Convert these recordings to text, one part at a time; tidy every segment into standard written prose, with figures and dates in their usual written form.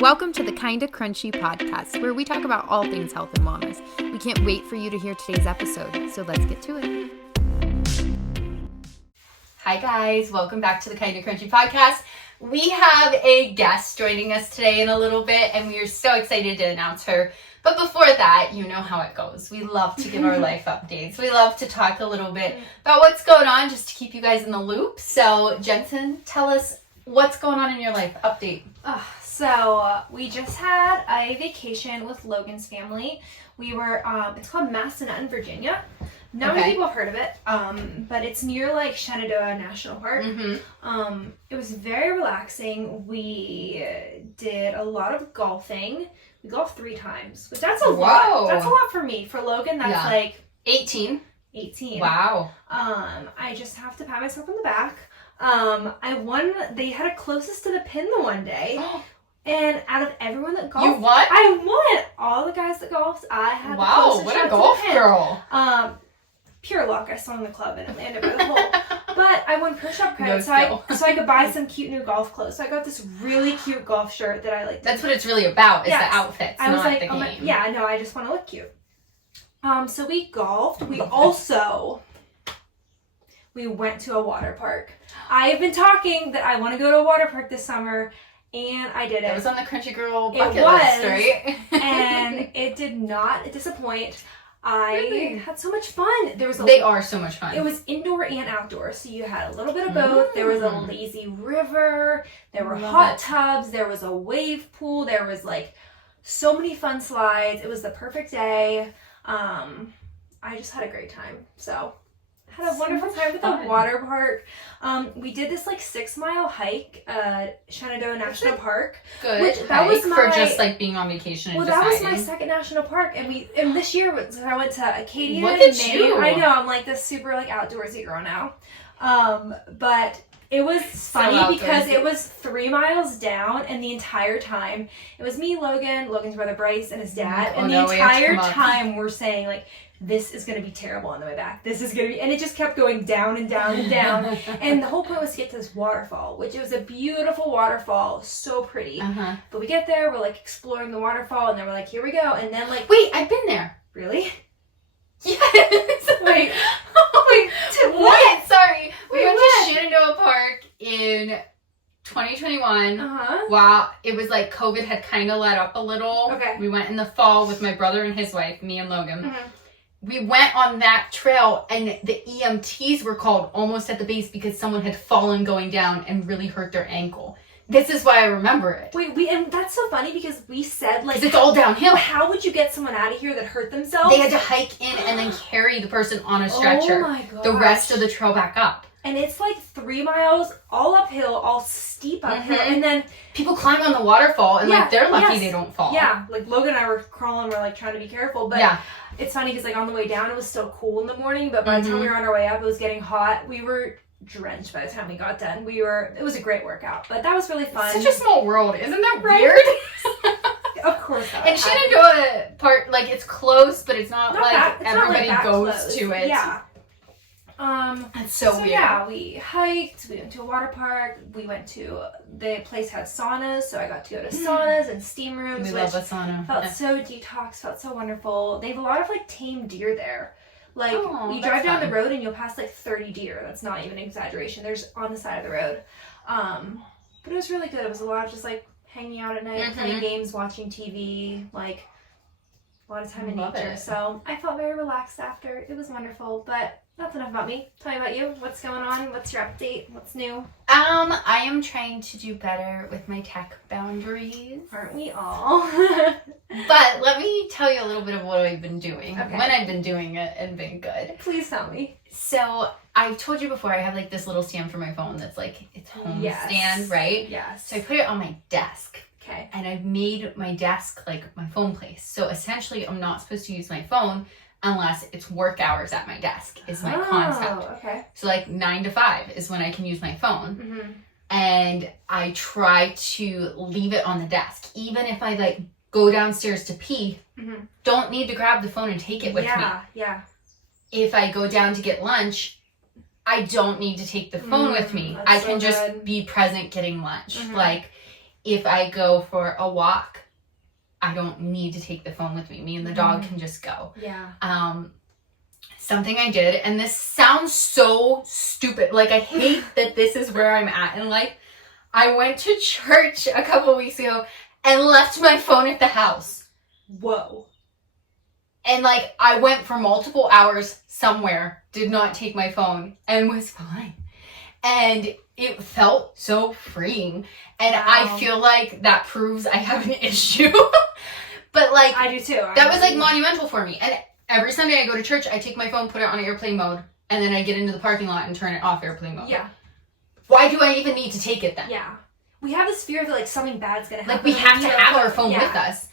Welcome to the Kinda Krunchy podcast, where we talk about all things health and wellness. We can't wait for you to hear today's episode, so let's get to it. Hi guys, welcome back to the Kinda Krunchy podcast. We have a guest joining us today in a little bit, and we are so excited to announce her. But before that, you know how it goes. We love to give our life updates. We love to talk a little bit about what's going on just to keep you guys in the loop. So, Jensen, tell us what's going on in your life. Update. So we just had a vacation with Logan's family. We were, it's called Massanutten, Virginia. Not many people have heard of it, but it's near like Shenandoah National Park. It was very relaxing. We did a lot of golfing. We golfed 3 times, which that's a lot. That's a lot for me. For Logan, that's like 18. Wow. I just have to pat myself on the back. I won. They had it closest to the pin the one day. And out of everyone that golfed, you won? I won. All the guys that golfed, I had the closest what shot a golf to the pin. girl. Pure luck. I swung the club and it landed by the hole. But I won push-up credit, so I could buy some cute new golf clothes. So I got this really cute golf shirt that I like. That's what it's really about, is the outfits, I was not like, the game. yeah, no, I just want to look cute. So we golfed. We also went to a water park. I have been talking that I want to go to a water park this summer, and I did it. It was on the Crunchy Girl bucket list, right? And it did not disappoint. I had so much fun. They are so much fun. It was indoor and outdoor, so you had a little bit of both. There was a lazy river. There were hot tubs. There was a wave pool. There was like so many fun slides. It was the perfect day. I just had a great time. So had a wonderful time at the water park. We did this like 6-mile hike, Shenandoah National Park. Good. Which that was for just like being on vacation. And that was my second national park, and this year I went to Acadia. Look at you! I know, I'm like this super like outdoorsy girl now. But it was funny because it was 3 miles down, and the entire time it was me, Logan's brother Bryce, and his dad, and the entire time we're saying like, this is going to be terrible on the way back. This is going to be... And it just kept going down and down and down. And the whole point was to get to this waterfall, which it was a beautiful waterfall. So pretty. But we get there, we're like exploring the waterfall, and then we're like, here we go. And then like... Wait, I've been there. Really? Yes. Wait. To what? Sorry. We went to Shenandoah Park in 2021. Wow. It was like COVID had kind of let up a little. Okay. We went in the fall with my brother and his wife, me and Logan. We went on that trail, and the EMTs were called almost at the base because someone had fallen going down and really hurt their ankle. This is why I remember it. Wait, and that's so funny because we said like... It's all downhill. How would you get someone out of here that hurt themselves? They had to hike in and then carry the person on a stretcher. Oh my gosh. The rest of the trail back up. And it's like 3 miles, all uphill, all steep uphill, and then... People climb on the waterfall, and like they're lucky they don't fall. Yeah, like Logan and I were crawling, we're like trying to be careful, but it's funny because like on the way down it was still cool in the morning, but by the time we were on our way up it was getting hot. We were drenched by the time we got done. It was a great workout, but that was really fun. Such a small world, isn't that weird? Of course not. And Shenandoah Park, like it's close, but it's not like everybody goes close. to it. Yeah. That's so weird. Yeah, we hiked, we went to a water park, the place had saunas, so I got to go to saunas and steam rooms. We love a sauna. Felt so detox, felt so wonderful. They have a lot of like tame deer there. Like you drive down the road and you'll pass like 30 deer. That's not even an exaggeration. There's on the side of the road. But it was really good. It was a lot of just like hanging out at night, playing games, watching TV, like a lot of time in nature. So I felt very relaxed after. It was wonderful, but that's enough about me. Tell me about you. What's going on? What's your update? What's new? I am trying to do better with my tech boundaries. Aren't we all? But let me tell you a little bit of what I've been doing. Okay. When I've been doing it and been good. Please tell me. So I've told you before, I have like this little stand for my phone that's like its home stand, right? Yes. So I put it on my desk. Okay. And I've made my desk like my phone place. So essentially I'm not supposed to use my phone unless it's work hours at my desk is my concept. Okay. So like 9 to 5 is when I can use my phone. And I try to leave it on the desk. Even if I like go downstairs to pee, don't need to grab the phone and take it with me. Yeah. If I go down to get lunch, I don't need to take the phone with me. I can just be present getting lunch. Like if I go for a walk, I don't need to take the phone with me. Me and the dog can just go. Yeah. Something I did, and this sounds so stupid. Like, I hate that this is where I'm at in life. I went to church a couple weeks ago and left my phone at the house. Whoa. And, like, I went for multiple hours somewhere, did not take my phone, and was fine. And it felt so freeing. And wow. I feel like that proves I have an issue. But, like, I do too. That was, like, monumental for me. And every Sunday I go to church, I take my phone, put it on airplane mode, and then I get into the parking lot and turn it off airplane mode. Yeah. Why do I even need to take it then? Yeah. We have this fear that, like, something bad's gonna happen. Like, we have to have our phone with us.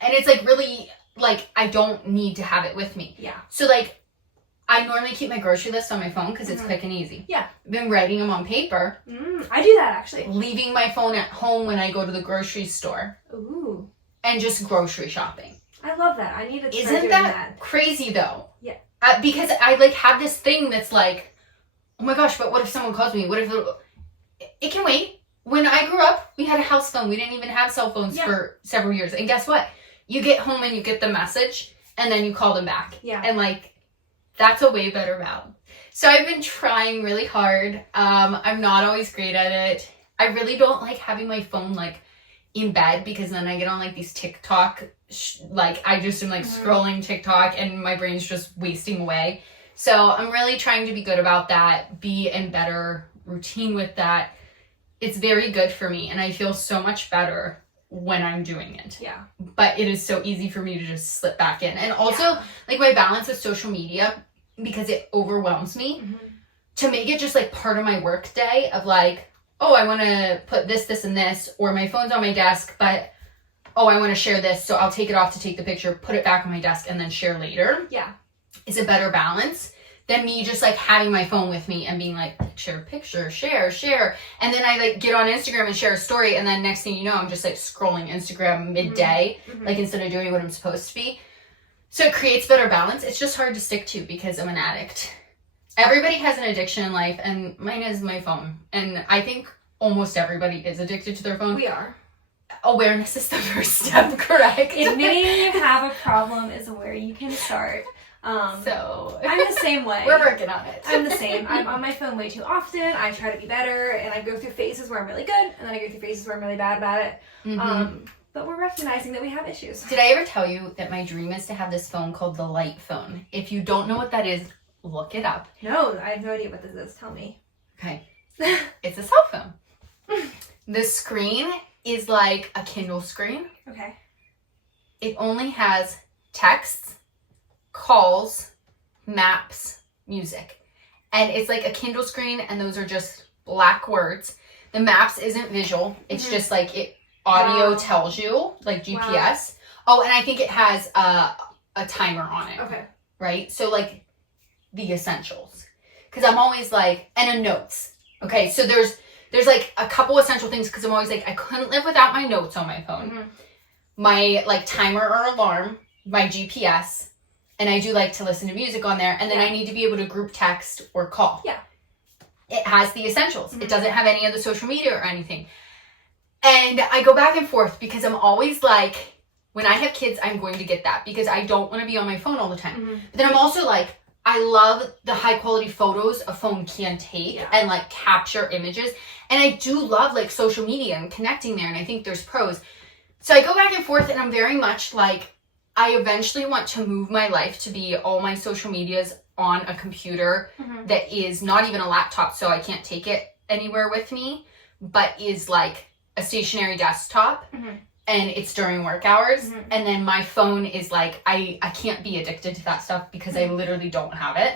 And it's, like, really, like, I don't need to have it with me. Yeah. So, like, I normally keep my grocery list on my phone because it's quick and easy. Yeah. I've been writing them on paper. I do that, actually. Leaving my phone at home when I go to the grocery store. Ooh. And just grocery shopping. I love that. I need to start Isn't doing that crazy, though? Yeah. Because I, like, have this thing that's like, oh my gosh, but what if someone calls me? What if it can wait? When I grew up, we had a house phone. We didn't even have cell phones for several years. And guess what? You get home and you get the message, and then you call them back. Yeah. And, like, that's a way better route. So I've been trying really hard. I'm not always great at it. I really don't like having my phone, like, in bed, because then I get on, like, these TikTok, like, I just am, like, scrolling TikTok, and my brain's just wasting away. So I'm really trying to be good about that, be in better routine with that. It's very good for me, and I feel so much better when I'm doing it. Yeah. But it is so easy for me to just slip back in. And also, like, my balance with social media, because it overwhelms me, to make it just, like, part of my work day of, like, oh, I want to put this, this, and this, or my phone's on my desk, but, oh, I want to share this, so I'll take it off to take the picture, put it back on my desk, and then share later. Yeah. Is a better balance than me just, like, having my phone with me and being like, picture, share. And then I, like, get on Instagram and share a story, and then next thing you know, I'm just, like, scrolling Instagram midday, like, instead of doing what I'm supposed to be. So it creates better balance. It's just hard to stick to because I'm an addict. Everybody has an addiction in life, and mine is my phone. And I think almost everybody is addicted to their phone. We are. Awareness is the first step, correct? Admitting you have a problem is where you can start. So I'm the same way. We're working on it. I'm the same. I'm on my phone way too often. I try to be better, and I go through phases where I'm really good, and then I go through phases where I'm really bad about it. But we're recognizing that we have issues. Did I ever tell you that my dream is to have this phone called the Light phone? If you don't know what that is, look it up. No, I have no idea what this is. Tell me. Okay. It's a cell phone. The screen is like a Kindle screen. Okay. It only has texts, calls, maps, music. And it's like a Kindle screen, and those are just black words. The maps isn't visual. It's just like it audio tells you, like GPS. Oh, and I think it has a timer on it. Okay. Right? So, like, the essentials. Because I'm always like, and a notes. Okay, so there's like a couple essential things, because I'm always like, I couldn't live without my notes on my phone. My, like, timer or alarm, my GPS, and I do like to listen to music on there, and then I need to be able to group text or call. Yeah. It has the essentials. It doesn't have any of the social media or anything. And I go back and forth because I'm always like, when I have kids, I'm going to get that because I don't want to be on my phone all the time. But then I'm also like, I love the high quality photos a phone can take and, like, capture images. And I do love, like, social media and connecting there, and I think there's pros. So I go back and forth, and I'm very much like, I eventually want to move my life to be all my social medias on a computer that is not even a laptop, so I can't take it anywhere with me, but is like a stationary desktop, and it's during work hours. And then my phone is like, I can't be addicted to that stuff because I literally don't have it.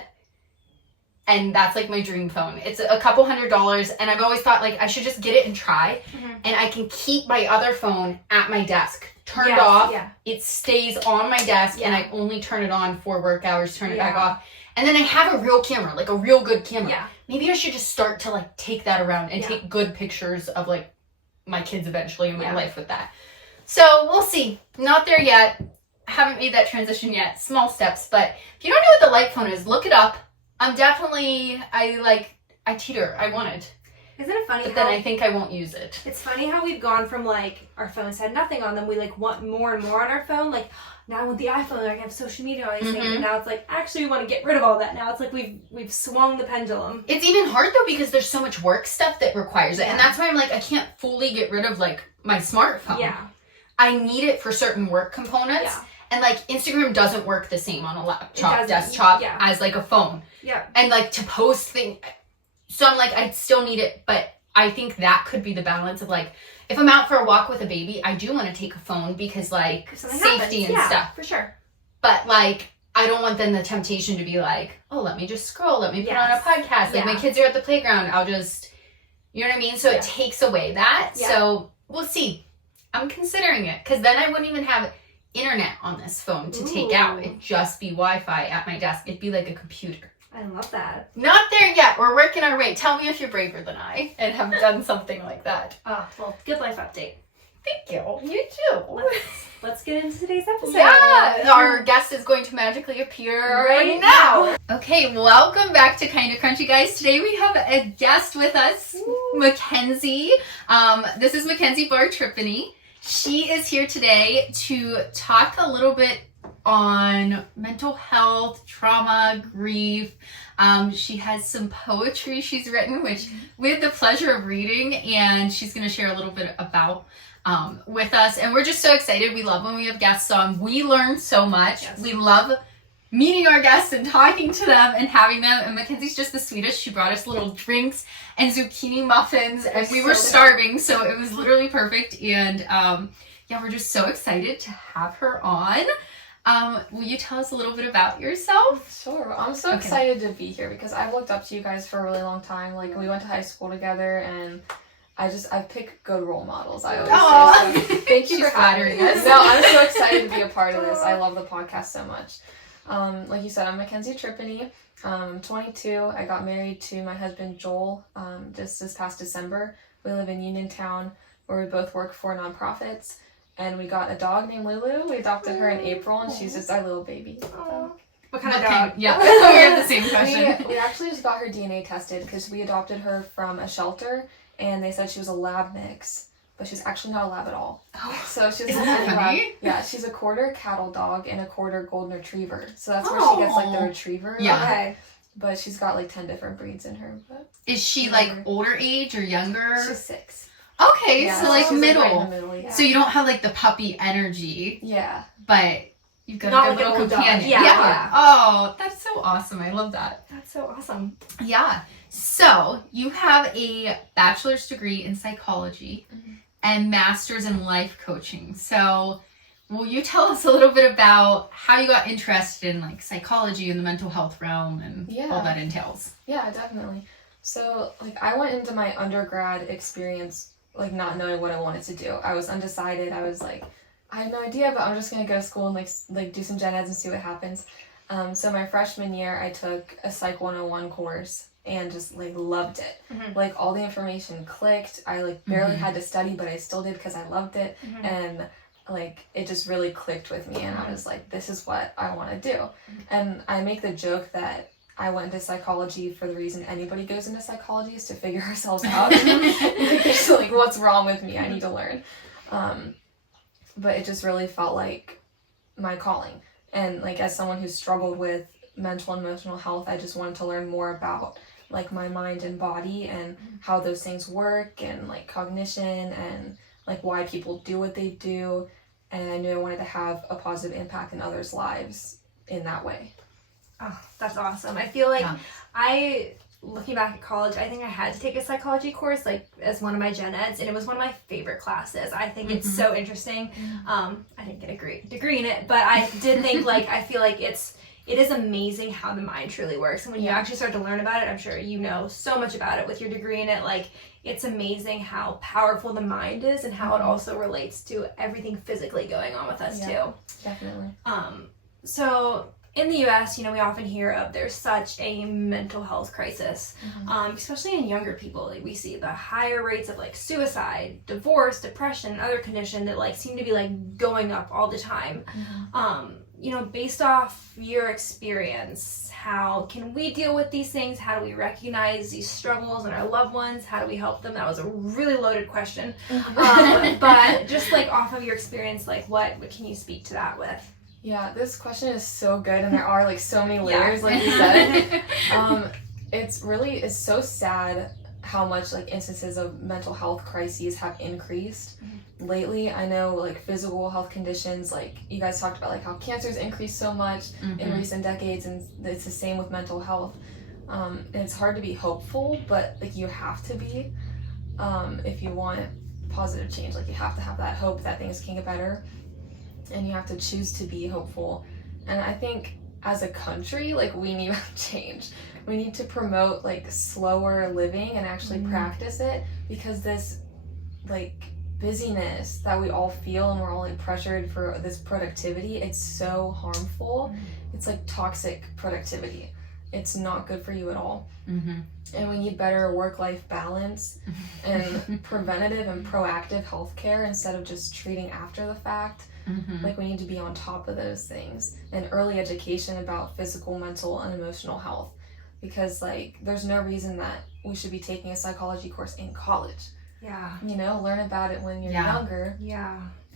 And that's, like, my dream phone. It's a couple $100, and I've always thought, like, I should just get it and try. And I can keep my other phone at my desk, turned off. It stays on my desk, and I only turn it on for work hours, turn it back off. And then I have a real camera, like a real good camera. Maybe I should just start to, like, take that around and take good pictures of, like, my kids eventually in my life with that. So we'll see. Not there yet. Haven't made that transition yet. Small steps. But if you don't know what the Light phone is, look it up. I'm definitely, I teeter. I want it. Isn't it funny But then I think I won't use it. It's funny how we've gone from, like, our phones had nothing on them. We, like, want more and more on our phone. Like, now with the iPhone, like, I have social media and all these things. And now it's like, actually, we want to get rid of all that. Now it's like we've swung the pendulum. It's even hard, though, because there's so much work stuff that requires it. And that's why I'm like, I can't fully get rid of, like, my smartphone. Yeah. I need it for certain work components. Yeah. And, like, Instagram doesn't work the same on a laptop, desktop, as, like, a phone. Yeah. And, like, to post things. So I'm like, I still need it, but I think that could be the balance of, like, if I'm out for a walk with a baby, I do want to take a phone because, like, safety and stuff. For sure. But, like, I don't want then the temptation to be like, oh, let me just scroll. Let me put on a podcast. Like, my kids are at the playground. I'll just, you know what I mean? So it takes away that. Yeah. So we'll see. I'm considering it because then I wouldn't even have internet on this phone to take out. It'd just be Wi-Fi at my desk. It'd be like a computer. I love that. Not there yet. We're working our way. Tell me if you're braver than I and have done something like that. Oh, well, good life update. Thank you. You too. Let's get into today's episode. Yeah, our guest is going to magically appear right now. Okay, welcome back to Kinda Crunchy, guys. Today we have a guest with us, Mackenzie. This is Mackenzie Triponey. She is here today to talk a little bit on mental health, trauma, grief. She has some poetry she's written, which we had the pleasure of reading, and she's going to share a little bit about with us. And we're just so excited. We love when we have guests on. We learn so much. Yes. We love meeting our guests and talking to them and having them. And Mackenzie's just the sweetest. She brought us little drinks and zucchini muffins, and we were starving, so it was literally perfect. And yeah, we're just so excited to have her on. Will you tell us a little bit about yourself? Sure. I'm so excited to be here because I've looked up to you guys for a really long time. Like, we went to high school together, and I pick good role models, I always say. So thank you for having us. No, I'm so excited to be a part of this. I love the podcast so much. Like you said, I'm Mackenzie Triponey. I'm 22. I got married to my husband, Joel, just this past December. We live in Uniontown, where we both work for nonprofits. And we got a dog named Lulu. We adopted her in April, and she's just our little baby. So. What kind of dog? Yeah, we had the same question. We actually just got her DNA tested because we adopted her from a shelter, and they said she was a lab mix, but she's actually not a lab at all. Oh, so she's isn't that funny? Yeah, she's a quarter cattle dog and a quarter golden retriever. So that's where she gets like the retriever. Yeah. Okay. But she's got like 10 different breeds in her. But is she like older age or younger? She's 6. Okay, yeah, so like middle. Right in the middle, yeah. So you don't have like the puppy energy. Yeah. But you've got not a like little an old companion. Dog. Yeah. Oh, that's so awesome. I love that. That's so awesome. Yeah. So you have a bachelor's degree in psychology and master's in life coaching. So will you tell us a little bit about how you got interested in like psychology and the mental health realm and all that entails? Yeah, definitely. So like I went into my undergrad experience like not knowing what I wanted to do. I was undecided. I was like, I have no idea, but I'm just gonna go to school and like do some gen eds and see what happens. So my freshman year, I took a Psych 101 course and just like loved it. Like all the information clicked. I like barely had to study, but I still did because I loved it. And like it just really clicked with me, and I was like, this is what I want to do. And I make the joke that I went into psychology for the reason anybody goes into psychology is to figure ourselves out. Like, what's wrong with me? I need to learn. But it just really felt like my calling. And like as someone who's struggled with mental and emotional health, I just wanted to learn more about like my mind and body and how those things work and like cognition and like why people do what they do. And I knew I wanted to have a positive impact in others' lives in that way. Oh, that's awesome. I feel like looking back at college, I think I had to take a psychology course like as one of my gen eds, and it was one of my favorite classes. I think it's so interesting. I didn't get a degree in it, but I did think like I feel like it is amazing how the mind truly works. And when you actually start to learn about it, I'm sure you know so much about it with your degree in it. Like it's amazing how powerful the mind is and how it also relates to everything physically going on with us too. Definitely. So in the U.S., you know, we often hear of there's such a mental health crisis, especially in younger people. Like we see the higher rates of like suicide, divorce, depression, and other conditions that like seem to be like going up all the time. based off your experience, how can we deal with these things? How do we recognize these struggles in our loved ones? How do we help them? That was a really loaded question. But just like off of your experience, like what can you speak to that with? Yeah, this question is so good, and there are like so many layers, like you said. It's so sad how much like instances of mental health crises have increased lately. I know like physical health conditions, like you guys talked about like how cancer's increased so much in recent decades, and it's the same with mental health. And it's hard to be hopeful, but like you have to be if you want positive change. Like you have to have that hope that things can get better, and you have to choose to be hopeful. And I think as a country, like we need change. We need to promote like slower living and actually practice it, because this like busyness that we all feel and we're all like pressured for this productivity, it's so harmful. It's like toxic productivity. It's not good for you at all. And we need better work-life balance and preventative and proactive healthcare instead of just treating after the fact. Like we need to be on top of those things, and early education about physical, mental, and emotional health, because like there's no reason that we should be taking a psychology course in college. Learn about it when you're younger. You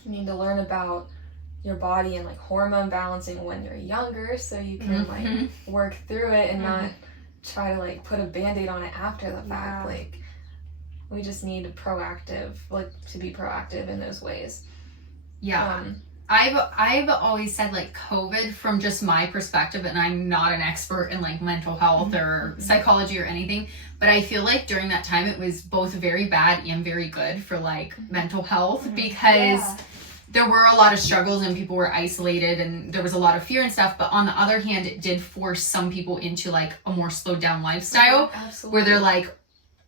need to learn about your body and like hormone balancing when you're younger, so you can like work through it and not try to like put a band-aid on it after the fact. Like we just need to be proactive in those ways. I've always said like COVID, from just my perspective, and I'm not an expert in like mental health or psychology or anything, but I feel like during that time it was both very bad and very good for like mental health, because there were a lot of struggles and people were isolated and there was a lot of fear and stuff. But on the other hand, it did force some people into like a more slowed down lifestyle where they're like,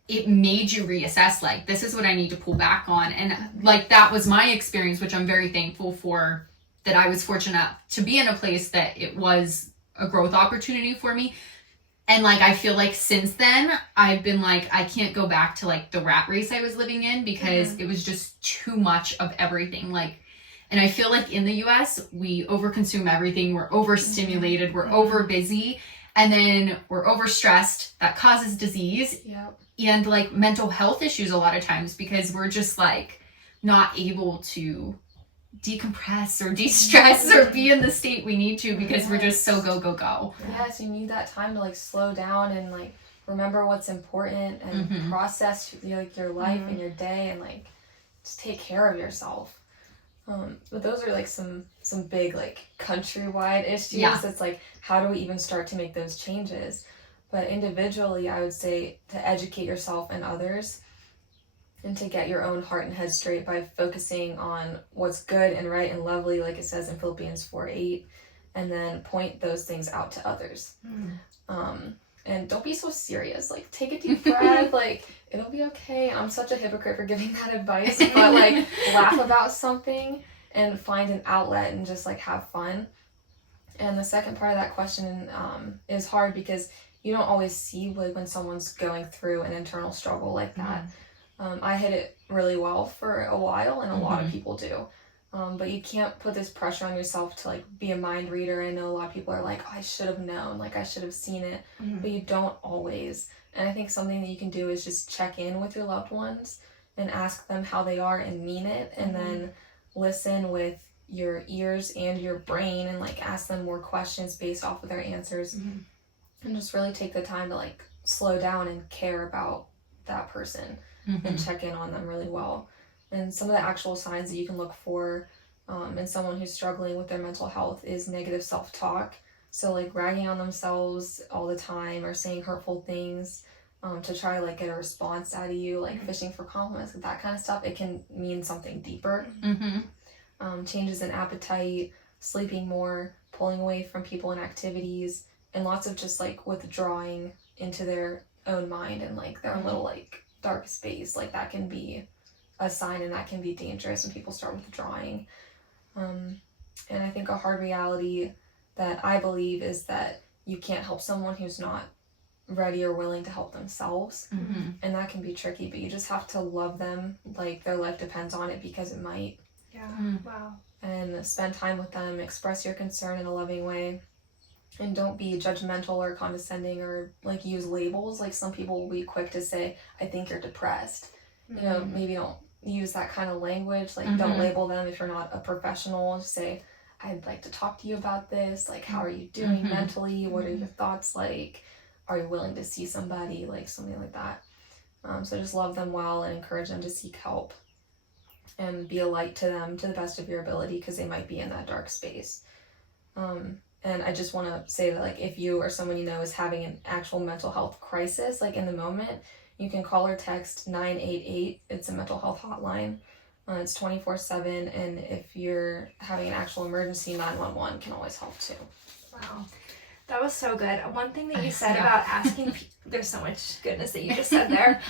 it made you reassess, like, this is what I need to pull back on. And like, that was my experience, which I'm very thankful for, that I was fortunate to be in a place that it was a growth opportunity for me. And like, I feel like since then I've been like, I can't go back to like the rat race I was living in, because it was just too much of everything. Like, and I feel like in the US, we overconsume everything. We're overstimulated, we're over busy, and then we're overstressed. That causes disease. And like mental health issues a lot of times, because we're just like not able to decompress or de-stress or be in the state we need to, because we're just so go. Yes, you need that time to like slow down and like remember what's important and process your life and your day, and like just take care of yourself. But those are like some big like countrywide issues. It's like, how do we even start to make those changes? But individually, I would say to educate yourself and others, and to get your own heart and head straight by focusing on what's good and right and lovely, like it says in Philippians 4:8, and then point those things out to others. And don't be so serious. Like, take a deep breath. Like, it'll be okay. I'm such a hypocrite for giving that advice, but like, laugh about something and find an outlet and just like have fun. And the second part of that question is hard, because you don't always see like when someone's going through an internal struggle like that. I hid it really well for a while, and a lot of people do. But you can't put this pressure on yourself to like be a mind reader. I know a lot of people are like, oh, I should have known, like I should have seen it, but you don't always. And I think something that you can do is just check in with your loved ones and ask them how they are and mean it, and then listen with your ears and your brain and like ask them more questions based off of their answers. And just really take the time to like slow down and care about that person and check in on them really well. And some of the actual signs that you can look for in someone who's struggling with their mental health is negative self-talk. So like ragging on themselves all the time or saying hurtful things to try to like get a response out of you, like fishing for compliments, that kind of stuff. It can mean something deeper. Changes in appetite, sleeping more, pulling away from people and activities, and lots of just like withdrawing into their own mind and like their little like dark space. Like that can be a sign, and that can be dangerous when people start withdrawing. And I think a hard reality that I believe is that you can't help someone who's not ready or willing to help themselves. And that can be tricky, but you just have to love them like their life depends on it, because it might. Yeah. Wow. And spend time with them, express your concern in a loving way, and don't be judgmental or condescending or like use labels. Like some people will be quick to say, I think you're depressed. You know, maybe don't use that kind of language. Like don't label them if you're not a professional. Just say, I'd like to talk to you about this. Like, how are you doing mentally? What are your thoughts like? Are you willing to see somebody? Like something like that. So just love them well and encourage them to seek help and be a light to them to the best of your ability, because they might be in that dark space. And I just want to say that, like, if you or someone you know is having an actual mental health crisis, like in the moment, you can call or text 988. It's a mental health hotline. It's 24/7. And if you're having an actual emergency, 911 can always help too. Wow. That was so good. One thing that you said about asking there's so much goodness that you just said there.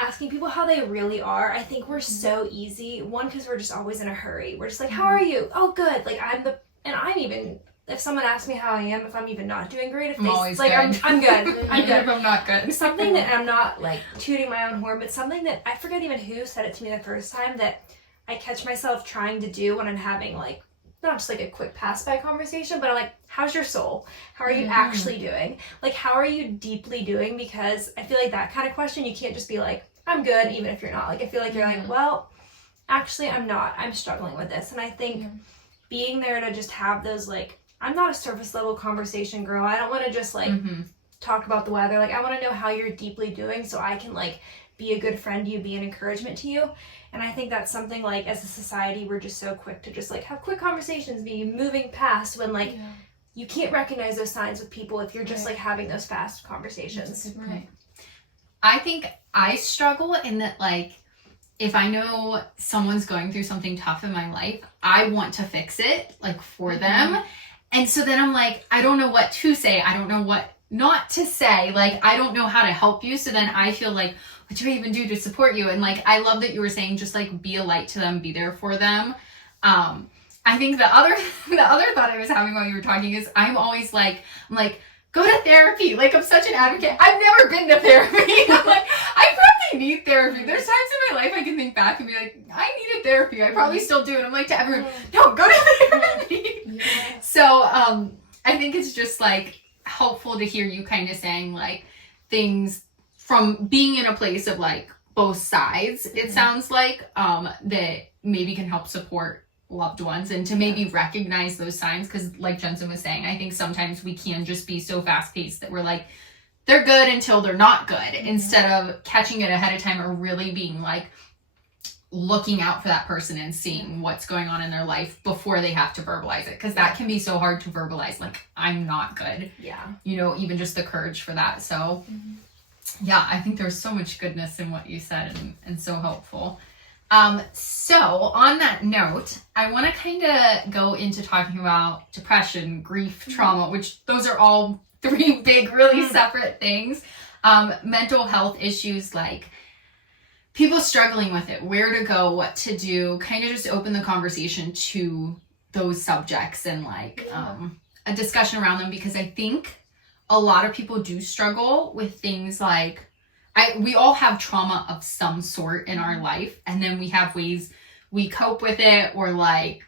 Asking people how they really are. I think we're so easy. One, because we're just always in a hurry. We're just like, how are you? Oh, good. Like I'm even, if someone asks me how I am, if I'm even not doing great, if I'm always like, good. I'm good. I'm good. If I'm not good. Something that, and I'm not like tooting my own horn, but something that I forget even who said it to me the first time that I catch myself trying to do when I'm having like, not just like a quick pass by conversation, but I'm like, how's your soul? How are you actually doing? Like, how are you deeply doing? Because I feel like that kind of question, you can't just be like, I'm good, even if you're not. Like, I feel like you're like, well, actually, I'm not. I'm struggling with this. And I think being there to just have those, like, I'm not a surface level conversation girl. I don't want to just like talk about the weather. Like, I want to know how you're deeply doing so I can like be a good friend to you, be an encouragement to you. And I think that's something like as a society, we're just so quick to just like have quick conversations, be moving past when like you can't recognize those signs with people if you're just like having those fast conversations. Right. I think I struggle in that, like, if I know someone's going through something tough in my life, I want to fix it, like, for them. And so then I'm like, I don't know what to say. I don't know what not to say. Like, I don't know how to help you. So then I feel like, what do I even do to support you? And like, I love that you were saying just like be a light to them, be there for them. I think the other thought I was having while you were talking is I'm always like, go to therapy. Like, I'm such an advocate. I've never been to therapy. I'm like, I probably need therapy. There's times in my life I can think back and be like, I needed therapy. I probably still do. And I'm like to everyone, no, go to therapy. So I think it's just like helpful to hear you kind of saying like things from being in a place of like both sides. It sounds like that maybe can help support loved ones and to maybe recognize those signs, because like Jensen was saying, I think sometimes we can just be so fast paced that we're like, they're good until they're not good, instead of catching it ahead of time or really being like looking out for that person and seeing what's going on in their life before they have to verbalize it, because that can be so hard to verbalize, like, I'm not good, you know, even just the courage for that. So yeah, I think there's so much goodness in what you said and so helpful. So on that note, I want to kind of go into talking about depression, grief, trauma, which those are all three big, really separate things. Mental health issues, like people struggling with it, where to go, what to do, kind of just open the conversation to those subjects and like a discussion around them, because I think a lot of people do struggle with things like, we all have trauma of some sort in our life, and then we have ways we cope with it or like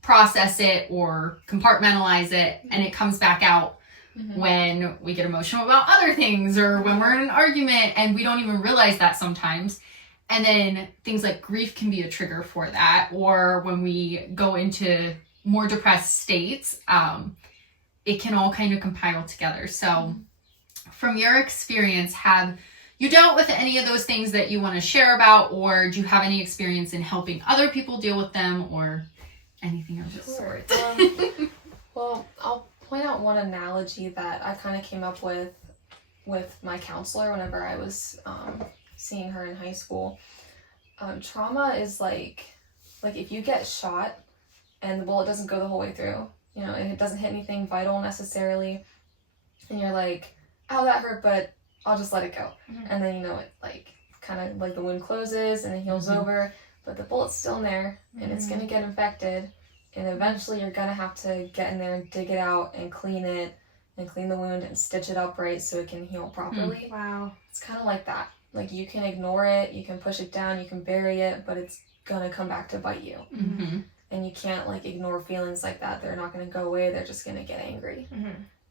process it or compartmentalize it, and it comes back out when we get emotional about other things or when we're in an argument, and we don't even realize that sometimes. And then things like grief can be a trigger for that, or when we go into more depressed states, it can all kind of compile together. So from your experience, have you dealt with any of those things that you want to share about, or do you have any experience in helping other people deal with them or anything of the sort? Well, I'll point out one analogy that I kind of came up with my counselor whenever I was seeing her in high school. Trauma is like if you get shot and the bullet doesn't go the whole way through, you know, and it doesn't hit anything vital necessarily, and you're like, oh, that hurt, but I'll just let it go. And then, you know, it like kind of like the wound closes and it heals over, but the bullet's still in there and it's going to get infected, and eventually you're going to have to get in there and dig it out and clean it and clean the wound and stitch it up right so it can heal properly. Wow. It's kind of like that. Like, you can ignore it, you can push it down, you can bury it, but it's gonna come back to bite you. Mm-hmm. And you can't like ignore feelings like that. They're not gonna go away. They're just gonna get angry.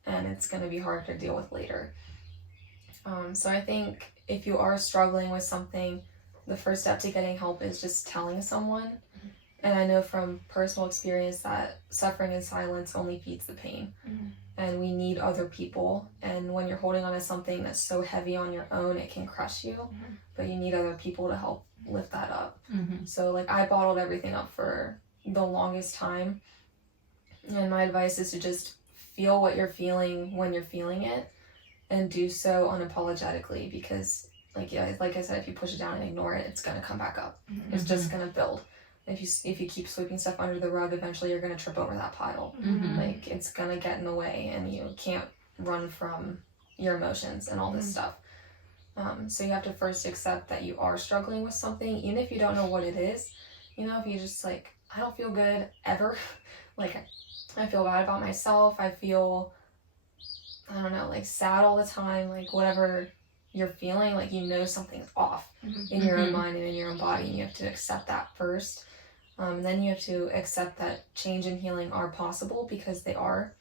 And it's gonna be hard to deal with later. So I think if you are struggling with something, the first step to getting help is just telling someone. And I know from personal experience that suffering in silence only feeds the pain. And we need other people. And when you're holding on to something that's so heavy on your own, it can crush you. But you need other people to help lift that up. So like I bottled everything up for the longest time. And my advice is to just feel what you're feeling when you're feeling it. And do so unapologetically, because like I said, if you push it down and ignore it, it's gonna come back up. It's just gonna build. If you keep sweeping stuff under the rug, eventually you're gonna trip over that pile. Like it's gonna get in the way, and you can't run from your emotions and all this stuff. So you have to first accept that you are struggling with something, even if you don't know what it is. You know, if you just like, I don't feel good ever. Like I feel bad about myself. I feel, I don't know, like sad all the time, like whatever you're feeling, like you know something's off in your own mind and in your own body, and you have to accept that first. Then you have to accept that change and healing are possible, because they are.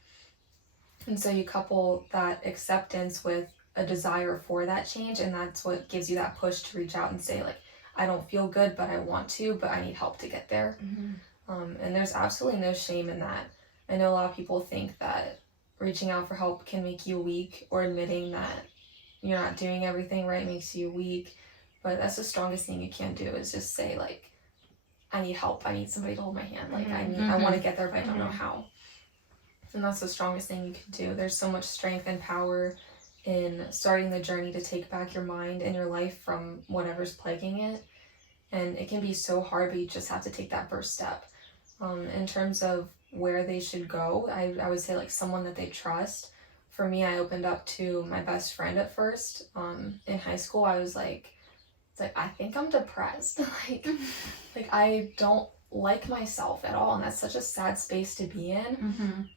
And so you couple that acceptance with a desire for that change, and that's what gives you that push to reach out and say like, I don't feel good, but I want to, but I need help to get there. And there's absolutely no shame in that. I know a lot of people think that reaching out for help can make you weak, or admitting that you're not doing everything right makes you weak. But that's the strongest thing you can do, is just say like, I need help. I need somebody to hold my hand. Like I want to get there, but I don't know how. And that's the strongest thing you can do. There's so much strength and power in starting the journey to take back your mind and your life from whatever's plaguing it. And it can be so hard, but you just have to take that first step. In terms of where they should go, I would say like someone that they trust. For me, I opened up to my best friend at first. In high school, I was like, it's like, I think I'm depressed. like I don't like myself at all. And that's such a sad space to be in.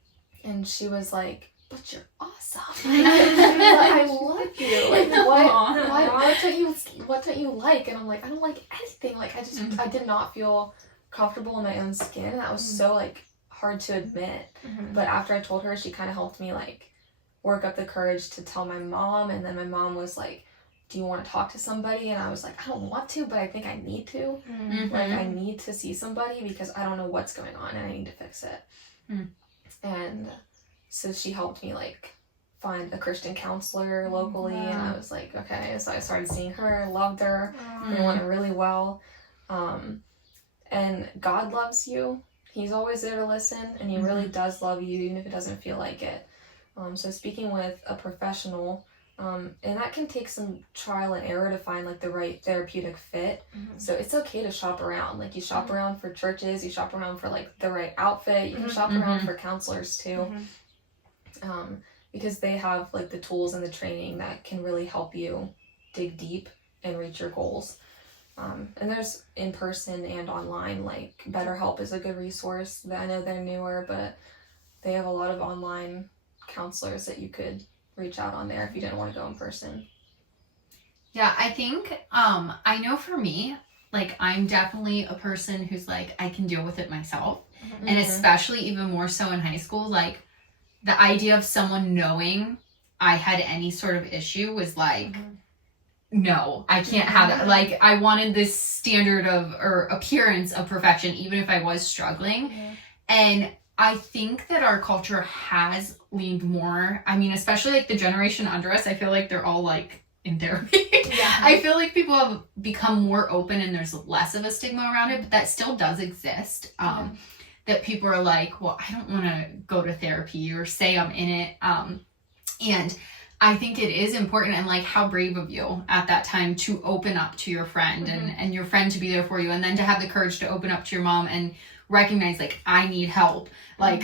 And she was like, but you're awesome. I love you. Like, what don't you like? And I'm like, I don't like anything. Like, I did not feel comfortable in my own skin. And that was so like hard to admit. But after I told her, she kind of helped me like work up the courage to tell my mom. And then my mom was like, do you want to talk to somebody? And I was like, I don't want to, but I think I need to. Like, I need to see somebody, because I don't know what's going on and I need to fix it. And so she helped me like find a Christian counselor locally. And I was like, okay. So I started seeing her, loved her, and it went really well. And God loves you. He's always there to listen, and he really does love you, even if it doesn't feel like it. So speaking with a professional, and that can take some trial and error to find like the right therapeutic fit. So it's okay to shop around. Like you shop around for churches, you shop around for like the right outfit, you can shop around for counselors too. Because they have like the tools and the training that can really help you dig deep and reach your goals. And there's in person and online, like BetterHelp is a good resource. I know they're newer, but they have a lot of online counselors that you could reach out on there if you didn't want to go in person. Yeah, I think, I know for me, like I'm definitely a person who's like, I can deal with it myself. And especially even more so in high school, like the idea of someone knowing I had any sort of issue was like, no, I can't have that. Like I wanted this standard of, or appearance of perfection, even if I was struggling. And I think that our culture has leaned more, I mean, especially like the generation under us, I feel like they're all like in therapy. I feel like people have become more open and there's less of a stigma around it, but that still does exist. That people are like, well, I don't want to go to therapy or say I'm in it. And I think it is important, and like how brave of you at that time to open up to your friend and your friend to be there for you, and then to have the courage to open up to your mom and recognize like, I need help. Like,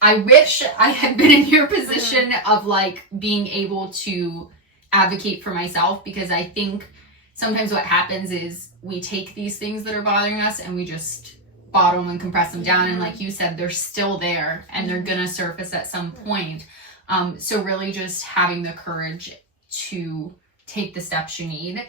I wish I had been in your position of like being able to advocate for myself, because I think sometimes what happens is we take these things that are bothering us and we just bottle them and compress them down. And like you said, they're still there and they're going to surface at some point. So really just having the courage to take the steps you need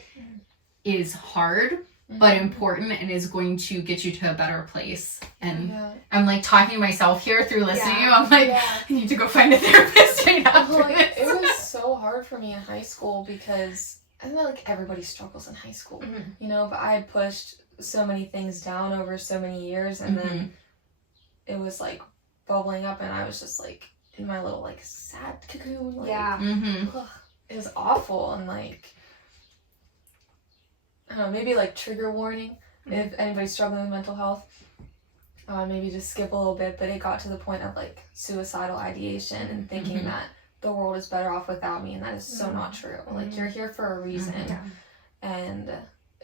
is hard. but important and is going to get you to a better place. And Yeah. I'm like talking to myself here through listening to you. Yeah. I'm like, Yeah. I need to go find a therapist right after Like, this. it was so hard for me in high school because I know like everybody struggles in high school, you know, but I had pushed so many things down over so many years, and then it was like bubbling up, and I was just like in my little like sad cocoon. Like, ugh, it was awful, and like I don't know, maybe like trigger warning if anybody's struggling with mental health. Maybe just skip a little bit, but it got to the point of like suicidal ideation and thinking that the world is better off without me, and that is so not true. Like, you're here for a reason. And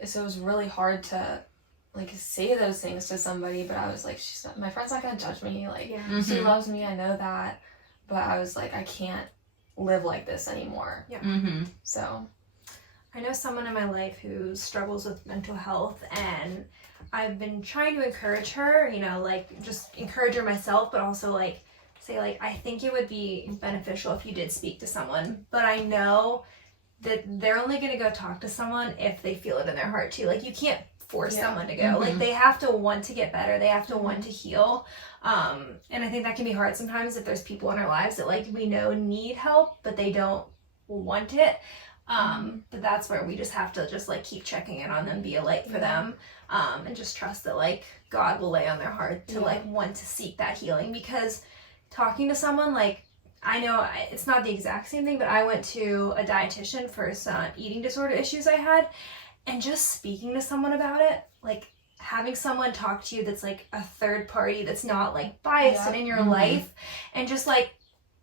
so it was really hard to like say those things to somebody, but I was like, my friend's not gonna judge me, like she loves me, I know that, but I was like, I can't live like this anymore. So I know someone in my life who struggles with mental health, and I've been trying to encourage her, you know, like just encourage her myself, but also like say like, I think it would be beneficial if you did speak to someone, but I know that they're only going to go talk to someone if they feel it in their heart too. Like, you can't force someone to go. Like, they have to want to get better. They have to want to heal. And I think that can be hard sometimes if there's people in our lives that like we know need help, but they don't want it. But that's where we just have to just like keep checking in on them, be a light for them, and just trust that like God will lay on their heart to like want to seek that healing. Because talking to someone, like, I know it's not the exact same thing, but I went to a dietitian for some eating disorder issues I had, and just speaking to someone about it, like having someone talk to you that's like a third party that's not like biased and in your life, and just like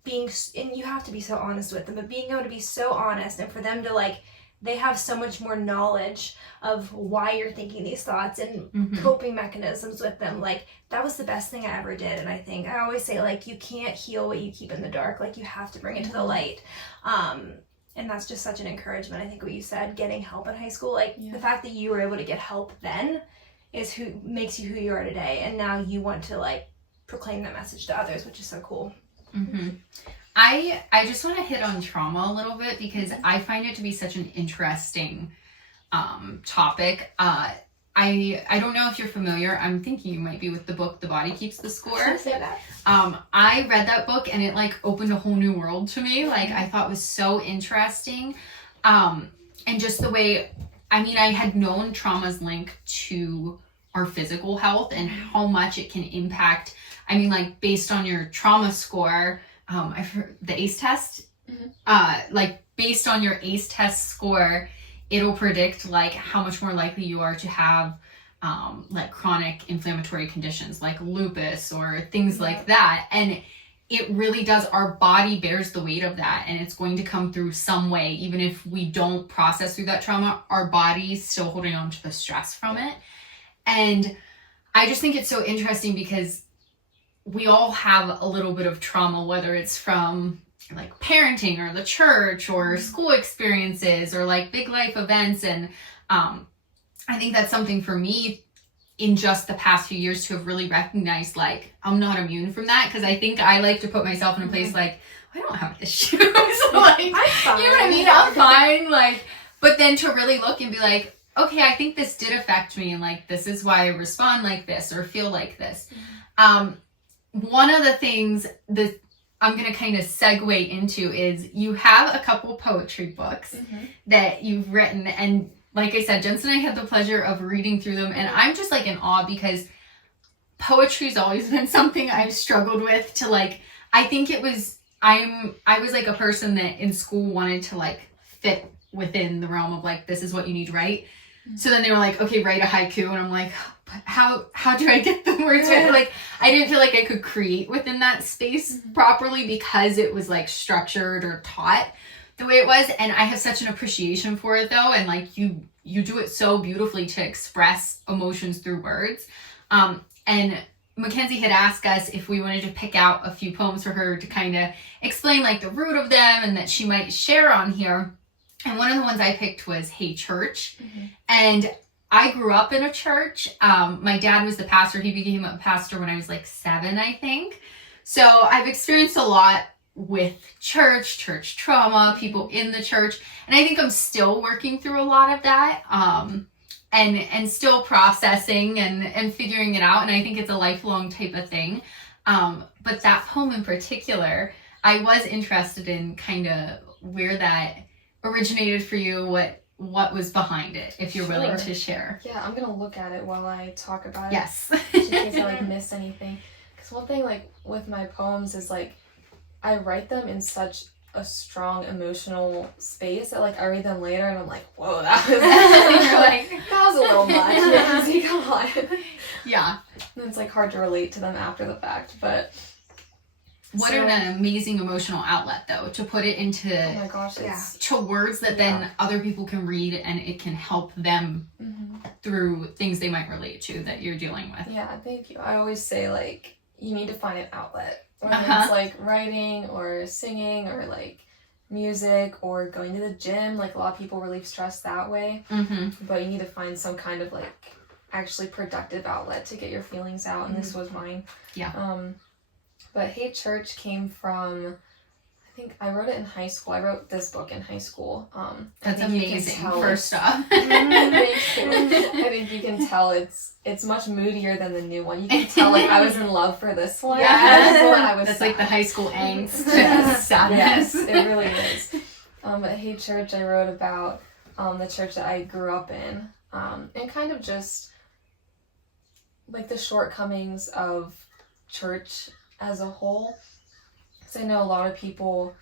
being, and you have to be so honest with them, but being able to be so honest, and for them to like, they have so much more knowledge of why you're thinking these thoughts and coping mechanisms with them. Like, that was the best thing I ever did. And I think I always say, like, you can't heal what you keep in the dark. Like, you have to bring it to the light. And that's just such an encouragement. I think what you said, getting help in high school, like the fact that you were able to get help then is who makes you who you are today. And now you want to like proclaim that message to others, which is so cool. I just want to hit on trauma a little bit because I find it to be such an interesting topic. I don't know if you're familiar. I'm thinking you might be with the book The Body Keeps the Score. Say that. I read that book and it like opened a whole new world to me. Like, I thought it was so interesting. And just the way, I mean, I had known trauma's link to our physical health and how much it can impact. I mean, like, based on your trauma score, I've heard the ACE test, like based on your ACE test score, it'll predict like how much more likely you are to have like chronic inflammatory conditions like lupus or things like that. And it really does, our body bears the weight of that, and it's going to come through some way. Even if we don't process through that trauma, our body's still holding on to the stress from it. And I just think it's so interesting because we all have a little bit of trauma, whether it's from like parenting or the church or school experiences or like big life events. And I think that's something for me in just the past few years to have really recognized, like, I'm not immune from that, because I think I like to put myself in a place like, I don't have issues. Like, I'm fine. You know what I mean? I'm fine. Like, but then to really look and be like, okay, I think this did affect me, and like, this is why I respond like this or feel like this. One of the things that I'm going to kind of segue into is you have a couple poetry books that you've written. And like I said, Jensen and I had the pleasure of reading through them. And I'm just like in awe because poetry's always been something I've struggled with to like, I think it was, I was like a person that in school wanted to like fit within the realm of like, this is what you need to write. So then they were like, okay, write a haiku. And I'm like, but how do I get the words right? Like, I didn't feel like I could create within that space properly because it was like structured or taught the way it was. And I have such an appreciation for it though. And like, you do it so beautifully to express emotions through words. And Mackenzie had asked us if we wanted to pick out a few poems for her to kind of explain like the root of them and that she might share on here. And one of the ones I picked was Hey Church. And I grew up in a church. My dad was the pastor. He became a pastor when I was like 7, I think. So I've experienced a lot with church trauma, people in the church. And I think I'm still working through a lot of that. and still processing and figuring it out. And I think it's a lifelong type of thing. But that poem in particular, I was interested in kind of where that originated for you, what was behind it, if you're willing to share. Yeah, I'm gonna look at it while I talk about it. Yes. In case I like miss anything. Because one thing like with my poems is like I write them in such a strong emotional space that like I read them later and I'm like, whoa, that was You're like, that was a little much. Mackenzie, come on. yeah. And it's like hard to relate to them after the fact, but what an amazing emotional outlet though, to put it into oh my gosh, it's to words that then other people can read, and it can help them through things they might relate to that you're dealing with. Yeah, thank you. I always say like you need to find an outlet. Whether it's like writing or singing or like music or going to the gym. Like a lot of people relieve stress that way. But you need to find some kind of like actually productive outlet to get your feelings out, and this was mine. Yeah. But Hate Church came from, I think I wrote it in high school. I wrote this book in high school. That's amazing, first off. I think you can tell it's much moodier than the new one. You can tell like I was in love for this one. Yeah. This one I was That's sad. like the high school angst, sadness. Yes, it really is. But Hate Church, I wrote about the church that I grew up in, and kind of just like the shortcomings of church as a whole. Because I know a lot of people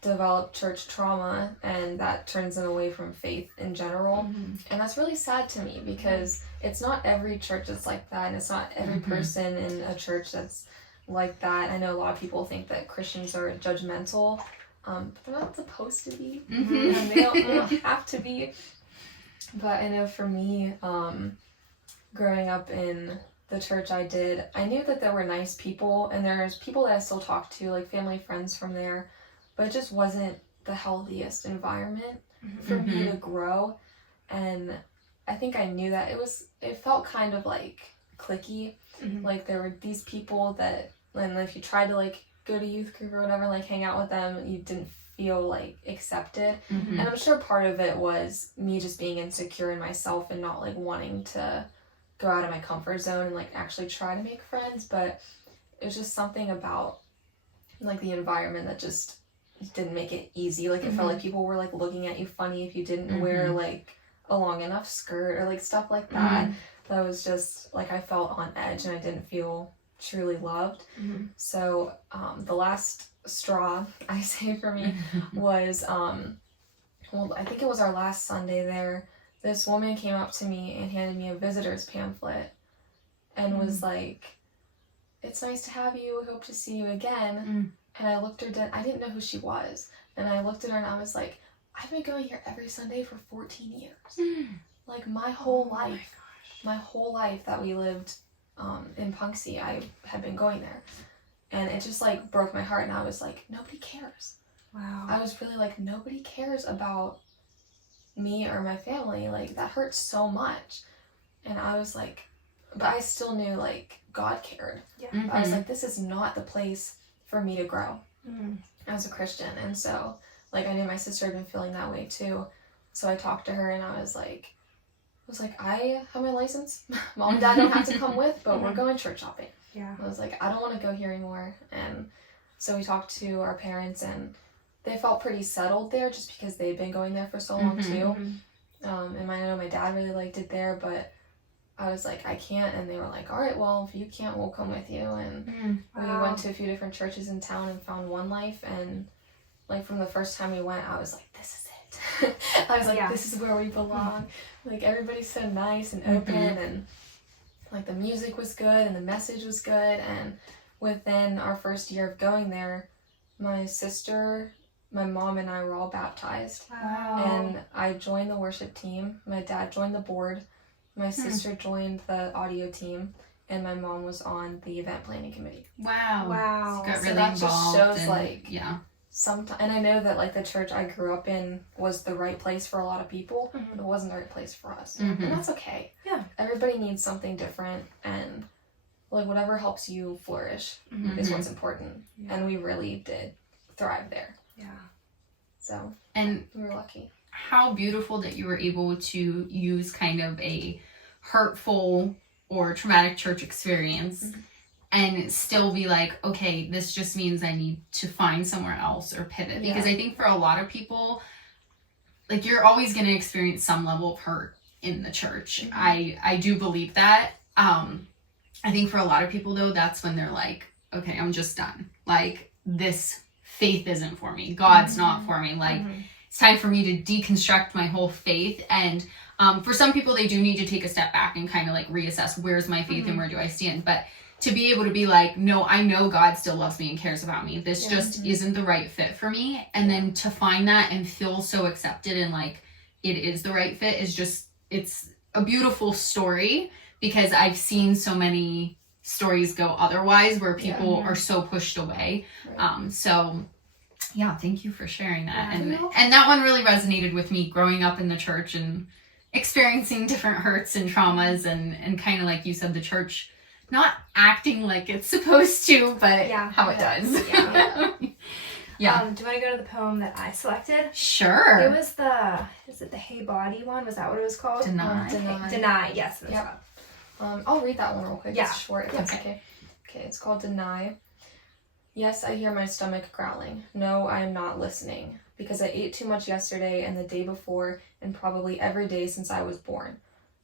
develop church trauma and that turns them away from faith in general. And that's really sad to me because it's not every church that's like that, and it's not every person in a church that's like that. I know a lot of people think that Christians are judgmental, but they're not supposed to be. And they don't have to be. But I know for me, growing up in the church I did, I knew that there were nice people, and there's people that I still talk to, like family, friends from there, but it just wasn't the healthiest environment for me to grow. And I think I knew that it felt kind of like cliquey. Like there were these people that, and if you tried to like go to youth group or whatever, like hang out with them, you didn't feel like accepted. And I'm sure part of it was me just being insecure in myself and not like wanting to go out of my comfort zone and like actually try to make friends. But it was just something about like the environment that just didn't make it easy. Like it felt like people were like looking at you funny if you didn't wear like a long enough skirt or like stuff like that. That was just like I felt on edge and I didn't feel truly loved. So the last straw, I say, for me was well, I think it was our last Sunday there. This woman came up to me and handed me a visitor's pamphlet and was like, "It's nice to have you. Hope to see you again." And I looked her down. I didn't know who she was. And I looked at her and I was like, "I've been going here every Sunday for 14 years. Like my whole life. My whole life that we lived in Punxsutawney, I had been going there." And it just like broke my heart, and I was like, nobody cares. Wow. I was really like, nobody cares about me or my family. Like that hurts so much. And I was like, but I still knew like God cared. I was like, this is not the place for me to grow as a Christian. And so like I knew my sister had been feeling that way too. So I talked to her and I was like, I have my license. Mom and Dad don't have to come with, but we're going church shopping. I was like, I don't want to go here anymore. And so we talked to our parents, and they felt pretty settled there just because they'd been going there for so long too. And I know my dad really liked it there, but I was like, I can't. And they were like, all right, well, if you can't, we'll come with you. And we went to a few different churches in town and found One Life. And like from the first time we went, I was like, this is it. I was like, this is where we belong. Like everybody's so nice and open, and like the music was good and the message was good. And within our first year of going there, my sister, my mom, and I were all baptized. And I joined the worship team. My dad joined the board. My sister joined the audio team, and my mom was on the event planning committee. Wow. Got really so that involved just shows and, like sometimes, and I know that like the church I grew up in was the right place for a lot of people, but it wasn't the right place for us. And that's okay. Everybody needs something different, and like whatever helps you flourish is what's important. And we really did thrive there. So and we were lucky. how beautiful that you were able to use kind of a hurtful or traumatic church experience and still be like, okay, this just means I need to find somewhere else or pivot. Because I think for a lot of people, like, you're always going to experience some level of hurt in the church. I do believe that. I think for a lot of people, though, that's when they're like, okay, I'm just done. Like, this faith isn't for me. God's not for me. Like, it's time for me to deconstruct my whole faith. And for some people, they do need to take a step back and kind of like reassess, where's my faith and where do I stand? But to be able to be like, no, I know God still loves me and cares about me. This just isn't the right fit for me. And then to find that and feel so accepted and like it is the right fit is just, it's a beautiful story, because I've seen so many stories go otherwise where people are so pushed away. So yeah, thank you for sharing that. And that one really resonated with me growing up in the church and experiencing different hurts and traumas and kind of like you said, the church not acting like it's supposed to, but how it does. Do you want to go to the poem that I selected? Sure. It was is it the Hey Body one? Was that what it was called? Deny. Deny, yes. I'll read that one real quick. Yeah. It's short, if that's okay. Okay, it's called Deny. Yes, I hear my stomach growling. No, I am not listening. Because I ate too much yesterday and the day before and probably every day since I was born.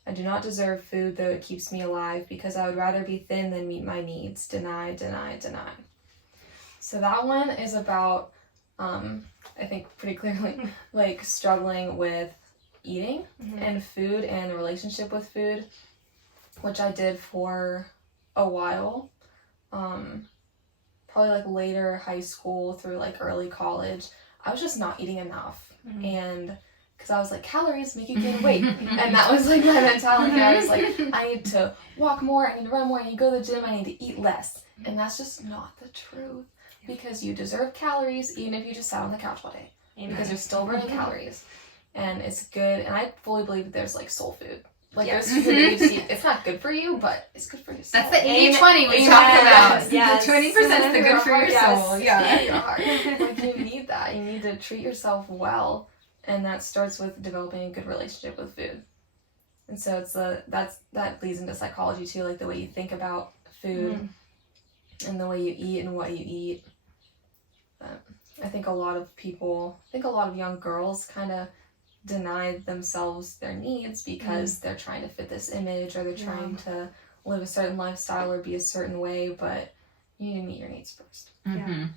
I do not deserve food, though it keeps me alive, because I would rather be thin than meet my needs. Deny, deny, deny. So that one is about, I think pretty clearly, like struggling with eating and food and a relationship with food, which I did for a while. Probably like later high school through like early college. I was just not eating enough. And because I was like, calories make you gain weight. And that was like my mentality. I was like, I need to walk more, I need to run more, I need to go to the gym, I need to eat less. And that's just not the truth. Because you deserve calories even if you just sat on the couch all day. Because you're still burning calories. And it's good. And I fully believe that there's like soul food. Like there's food that you see, it's not good for you, but it's good for yourself. That's the 80-20 we talk about. Yes. The 20% is the good for your soul. Like you need that. You need to treat yourself well. And that starts with developing a good relationship with food. And so it's that leads into psychology too, like the way you think about food and the way you eat and what you eat. But I think a lot of young girls kind of deny themselves their needs because they're trying to fit this image or they're trying to live a certain lifestyle or be a certain way, but you need to meet your needs first.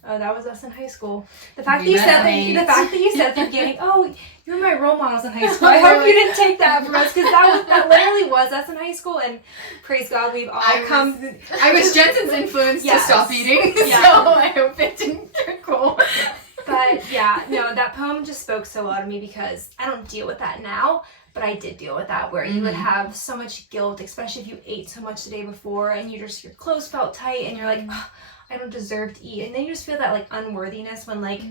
Oh, that was us in high school. The fact that you said at the beginning, oh, you're my role models in high school. I hope you didn't take that from us, because that literally was us in high school, and praise God, we've all come. I was Jensen's influence to stop eating, so I hope it didn't trickle. But that poem just spoke so well to me, because I don't deal with that now, but I did deal with that, where you would have so much guilt, especially if you ate so much the day before and your clothes felt tight and you're like, oh, I don't deserve to eat. And then you just feel that like unworthiness when like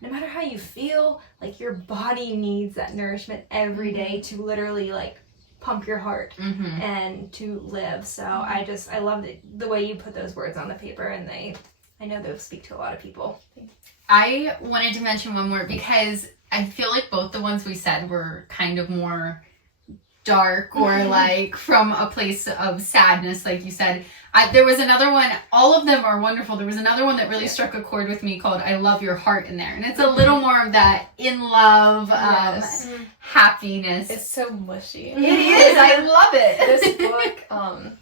no matter how you feel, like your body needs that nourishment every day to literally like pump your heart and to live. So I love the way you put those words on the paper, and I know they'll speak to a lot of people. I wanted to mention one more because I feel like both the ones we said were kind of more dark or like from a place of sadness, like you said. There was another one, all of them are wonderful. There was another one that really struck a chord with me called I Love Your Heart in there. And it's a little more of that in love, happiness. It's so mushy. It is. I love it. This book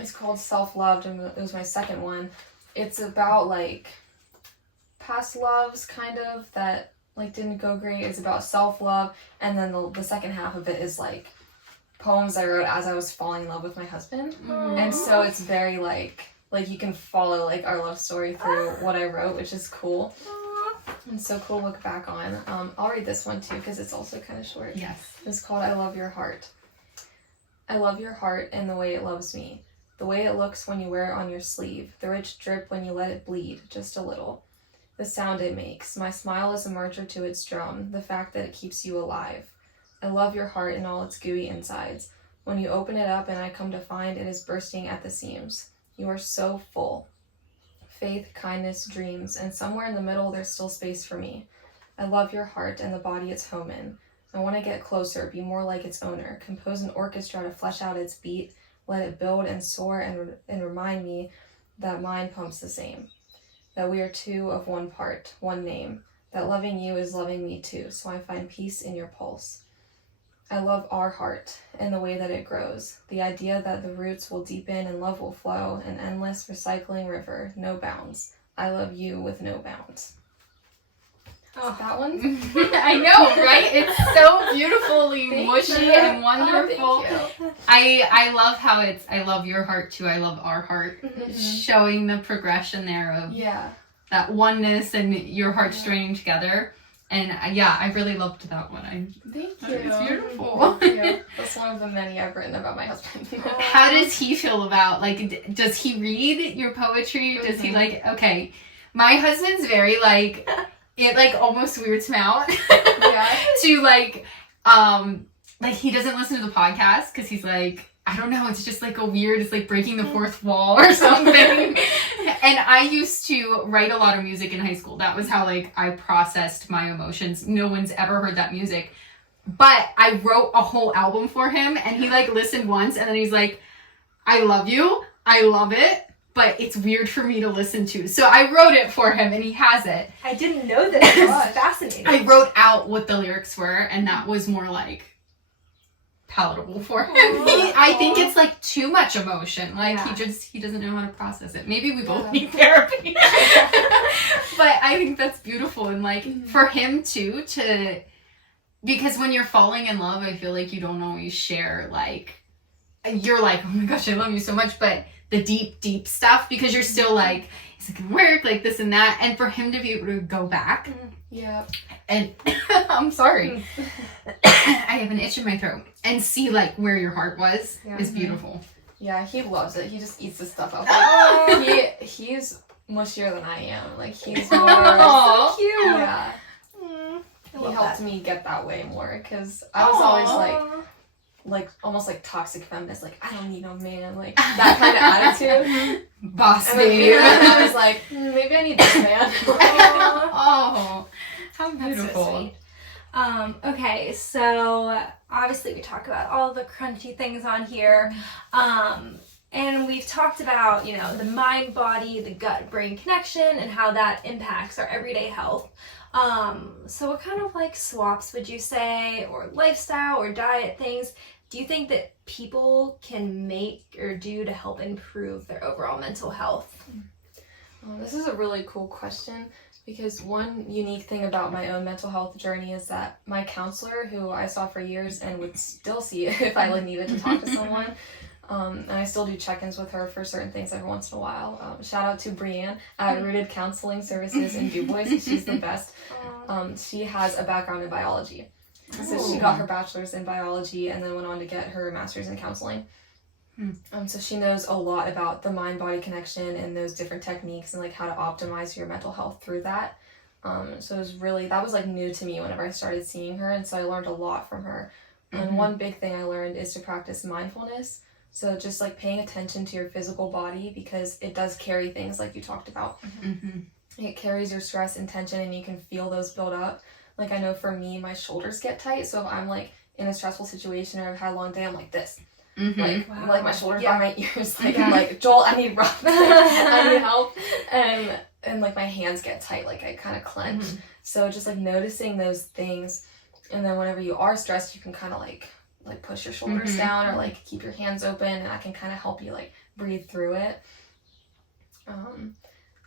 is called Self Loved, and it was my second one. It's about like past loves kind of that like didn't go great. It's about self-love, and then the second half of it is like poems I wrote as I was falling in love with my husband. And so it's very like you can follow like our love story through what I wrote, which is cool. And so cool to look back on. I'll read this one too because it's also kind of short. Yes. It's called I Love Your Heart. I love your heart and the way it loves me. The way it looks when you wear it on your sleeve. The rich drip when you let it bleed, just a little. The sound it makes. My smile is a marcher to its drum. The fact that it keeps you alive. I love your heart and all its gooey insides. When you open it up and I come to find it is bursting at the seams. You are so full. Faith, kindness, dreams, and somewhere in the middle there's still space for me. I love your heart and the body it's home in. I want to get closer, be more like its owner, compose an orchestra to flesh out its beat, let it build and soar and remind me that mine pumps the same, that we are two of one part, one name, that loving you is loving me too, so I find peace in your pulse. I love our heart and the way that it grows, the idea that the roots will deepen and love will flow, an endless recycling river, no bounds. I love you with no bounds. Oh. That one? I know, right? It's so beautifully mushy you. and wonderful. Oh, thank you. I love how it's, I love your heart too, I love our heart. Mhm. Showing the progression there of that oneness and your heart joining together. And I really loved that one. Thank you. It's beautiful. Thank you. That's one of the many I've written about my husband. How does he feel about, like, does he read your poetry? Does he like, okay, my husband's very like, it like almost weirds him out to like he doesn't listen to the podcast because he's like, I don't know, it's just like a weird, it's like breaking the fourth wall or something. And I used to write a lot of music in high school. That was how like I processed my emotions. No one's ever heard that music. But I wrote a whole album for him and he like listened once and then he's like, I love you, I love it, but it's weird for me to listen to. So I wrote it for him and he has it. I didn't know that. It was fascinating. I wrote out what the lyrics were and that was more like palatable for him. I think it's like too much emotion. Like he doesn't know how to process it. Maybe we both need therapy. But I think that's beautiful and like for him too because when you're falling in love, I feel like you don't always share like you're like, oh my gosh, I love you so much, but the deep stuff because you're still like, is it gonna work, like this and that, and for him to be able to go back and I'm sorry I have an itch in my throat and see like where your heart was is beautiful. He loves it. He just eats the stuff up. He's mushier than I am. Like he's more so cute. He helped me get that way more because I was always like almost like toxic feminist, like I don't need no man, like that kind of attitude. Boss babe. I was like, maybe I need this man. Oh, how beautiful. So sweet. Okay, so obviously we talk about all the crunchy things on here. And we've talked about, you know, the mind body, the gut brain connection and how that impacts our everyday health. So what kind of like swaps would you say, or lifestyle or diet things do you think that people can make or do to help improve their overall mental health? This is a really cool question because one unique thing about my own mental health journey is that my counselor, who I saw for years and would still see if I like needed to talk to someone, and I still do check-ins with her for certain things every once in a while. Shout out to Brianne at Rooted Counseling Services in DuBois. She's the best. She has a background in biology. So she got her bachelor's in biology and then went on to get her master's in counseling. So she knows a lot about the mind-body connection and those different techniques and like how to optimize your mental health through that. So it was really, that was like new to me whenever I started seeing her, and so I learned a lot from her. And one big thing I learned is to practice mindfulness. So just like paying attention to your physical body because it does carry things like you talked about. It carries your stress and tension and you can feel those build up. Like I know for me, my shoulders get tight. So if I'm like in a stressful situation or I've had a long day, I'm like this. Like my shoulders by my ears. Like I'm like, Joel, I need rub. I need help. And like my hands get tight. Like I kind of clench. So just like noticing those things. And then whenever you are stressed, you can kind of like push your shoulders down or like keep your hands open, and I can kind of help you like breathe through it.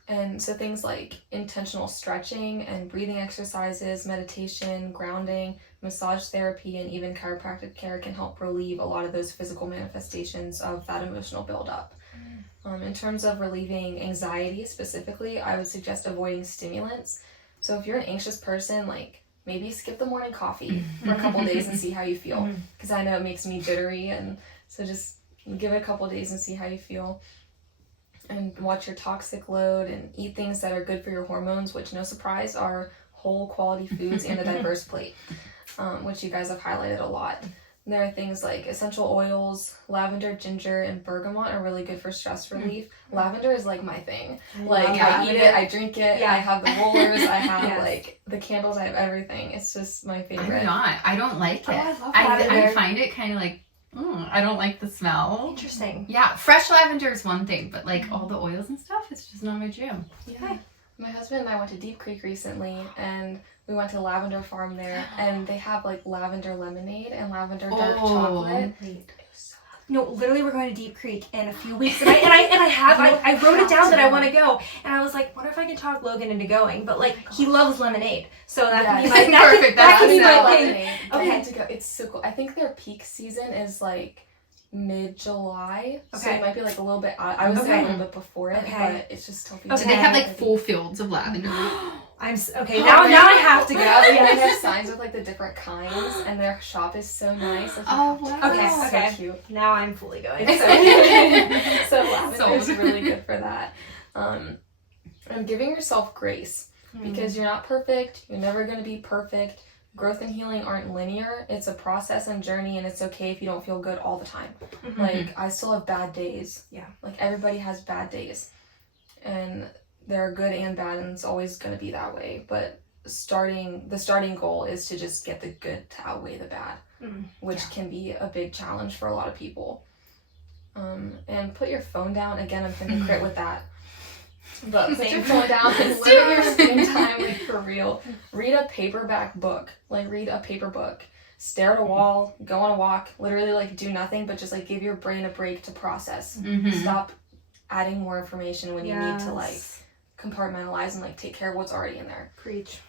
And so things like intentional stretching and breathing exercises, meditation, grounding, massage therapy, and even chiropractic care can help relieve a lot of those physical manifestations of that emotional buildup. In terms of relieving anxiety specifically, I would suggest avoiding stimulants. So if you're an anxious person, like maybe skip the morning coffee for a couple days and see how you feel. Because I know it makes me jittery, and so just give it a couple days and see how you feel. And watch your toxic load and eat things that are good for your hormones, which, no surprise, are whole quality foods and a diverse plate, which you guys have highlighted a lot. There are things like essential oils, lavender, ginger, and bergamot are really good for stress relief. Lavender is like my thing. Like I eat it, I drink it, I have the rollers, I have like the candles, I have everything. It's just my favorite. I don't like it. Oh, I love lavender. I find it kind of like, I don't like the smell. Interesting. Yeah, fresh lavender is one thing, but like all the oils and stuff, it's just not my jam. Yeah. My husband and I went to Deep Creek recently, and we went to Lavender Farm there, and they have like lavender lemonade and lavender dark chocolate. No, literally, we're going to Deep Creek in a few weeks, and I wrote it down that I want to go, and I was like, what if I can talk Logan into going? But like, he loves lemonade, so that can be my perfect. That can be my lemonade. Okay, I need to go. It's so cool. I think their peak season is like mid-July, so it might be like a little bit. I was there a little bit before it, but it's just still. So they have like full fields of lavender. Now I have to go. Yeah, they have signs with like the different kinds, and their shop is so nice. Like, wow. Okay. So cute. Now I'm fully going. So lavender is really good for that. And giving yourself grace, because you're not perfect. You're never going to be perfect. Growth and healing aren't linear. It's a process and journey, and it's okay if you don't feel good all the time. Like, I still have bad days. Yeah. Like, everybody has bad days. And there are good and bad, and it's always going to be that way. But the starting goal is to just get the good to outweigh the bad, which can be a big challenge for a lot of people. And put your phone down. Again, I'm going to crit with that. But put your phone down and limit your screen time, like, for real. Read a paperback book. Like, read a paper book. Stare at a wall. Go on a walk. Literally, like, do nothing, but just, like, give your brain a break to process. Stop adding more information when you need to, like, compartmentalize and, like, take care of what's already in there. Preach.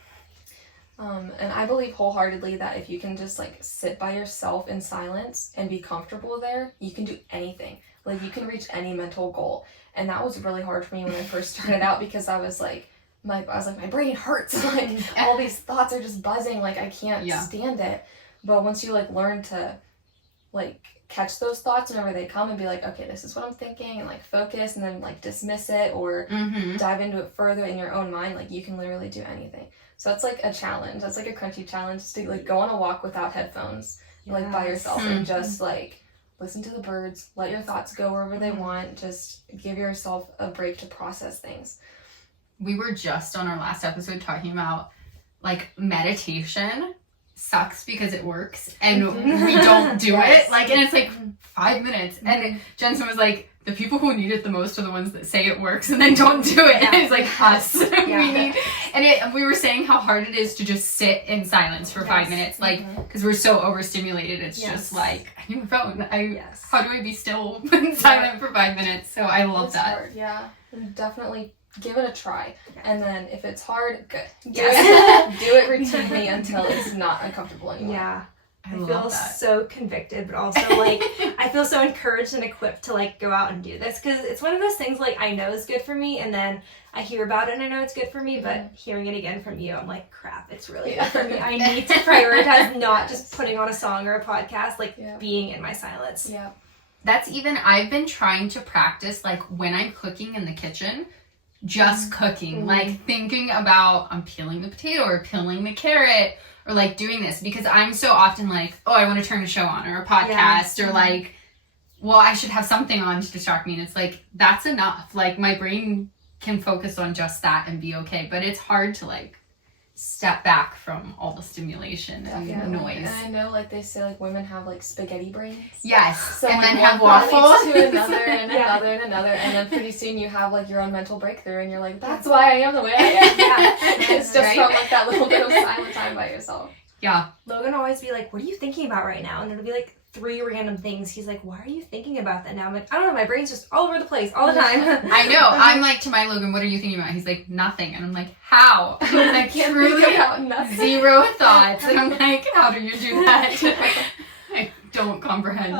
And I believe wholeheartedly that if you can just, like, sit by yourself in silence and be comfortable there, you can do anything. Like, you can reach any mental goal. And that was really hard for me when I first started out, because I was like, my brain hurts. Like, all these thoughts are just buzzing. Like, I can't stand it. But once you, like, learn to, like, catch those thoughts whenever they come and be like, okay, this is what I'm thinking, and, like, focus, and then, like, dismiss it or dive into it further in your own mind, like, you can literally do anything. So that's, like, a challenge. That's, like, a Krunchy challenge, to, like, go on a walk without headphones, like, by yourself, and just, like, listen to the birds, let your thoughts go wherever they want, just give yourself a break to process things. We were just on our last episode talking about, like, meditation sucks because it works and we don't do it. Like, and it's like 5 minutes. And Jensen was like, the people who need it the most are the ones that say it works and then don't do it. And it's like us. We were saying how hard it is to just sit in silence for 5 minutes, like, because we're so overstimulated. It's just like, I need my phone. How do I be still and silent for 5 minutes? So I love that. Hard, yeah. Definitely give it a try. And then if it's hard, good. Do it routinely until it's not uncomfortable anymore. Yeah. I love feel that. so convicted, but also, like, I feel so encouraged and equipped to, like, go out and do this, because it's one of those things, like, I know is good for me, and then I hear about it and I know it's good for me, but hearing it again from you, I'm like, crap, it's really good for me. I need to prioritize not just putting on a song or a podcast, like, being in my silence. Yeah. That's even, I've been trying to practice, like, when I'm cooking in the kitchen, just cooking, like, thinking about, I'm peeling the potato or peeling the carrot, or, like, doing this, because I'm so often like, oh, I want to turn a show on or a podcast or, like, well, I should have something on to distract me. And it's like, that's enough. Like, my brain can focus on just that and be okay. But it's hard to, like, step back from all the stimulation and noise. And I know, like, they say, like, women have, like, spaghetti brains. Yes. So, and like, then have one waffles. leads to another and another and another. And then pretty soon you have, like, your own mental breakthrough. And you're like, that's why I am the way I am. It's just from, like, that little bit of silent time by yourself. Yeah. Logan will always be like, what are you thinking about right now? And it'll be like 3 random things. He's like, why are you thinking about that now? I'm like, I don't know, my brain's just all over the place all the time. I know. I'm like, to my Logan, what are you thinking about? He's like, nothing. And I'm like, how? I'm like, truly zero thoughts. And I'm like, how do you do that? I don't comprehend.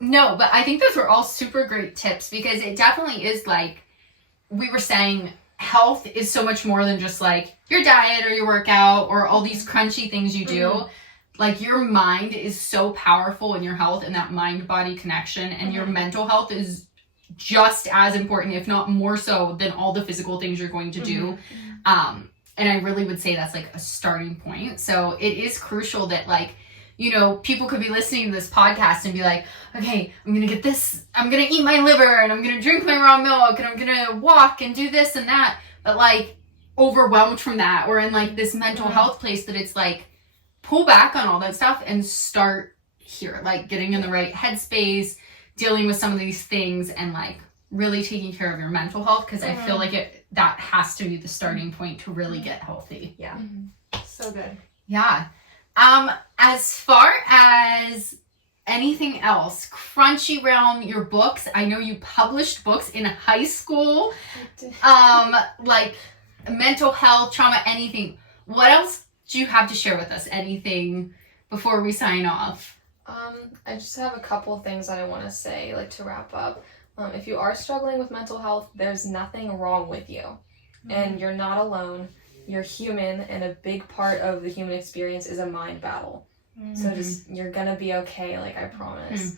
No, but I think those were all super great tips, because it definitely is, like, we were saying, health is so much more than just, like, your diet or your workout or all these crunchy things you do. Like, your mind is so powerful in your health and that mind-body connection, and your mental health is just as important, if not more so, than all the physical things you're going to do. And I really would say that's, like, a starting point. So it is crucial that, like, you know, people could be listening to this podcast and be like, okay, I'm going to get this, I'm going to eat my liver and I'm going to drink my raw milk and I'm going to walk and do this and that. But like overwhelmed from that, or in like this mental health place, that it's like, pull back on all that stuff and start here, like getting in the right headspace, dealing with some of these things, and like really taking care of your mental health, because I feel like that has to be the starting point to really get healthy. Yeah. So good. Yeah. As far as anything else, Krunchy realm, your books, I know you published books in high school, like mental health, trauma, anything. What else do you have to share with us? Anything before we sign off? I just have a couple things that I want to say, like, to wrap up. If you are struggling with mental health, there's nothing wrong with you, and you're not alone. You're human, and a big part of the human experience is a mind battle. So just, you're gonna be okay, like, I promise.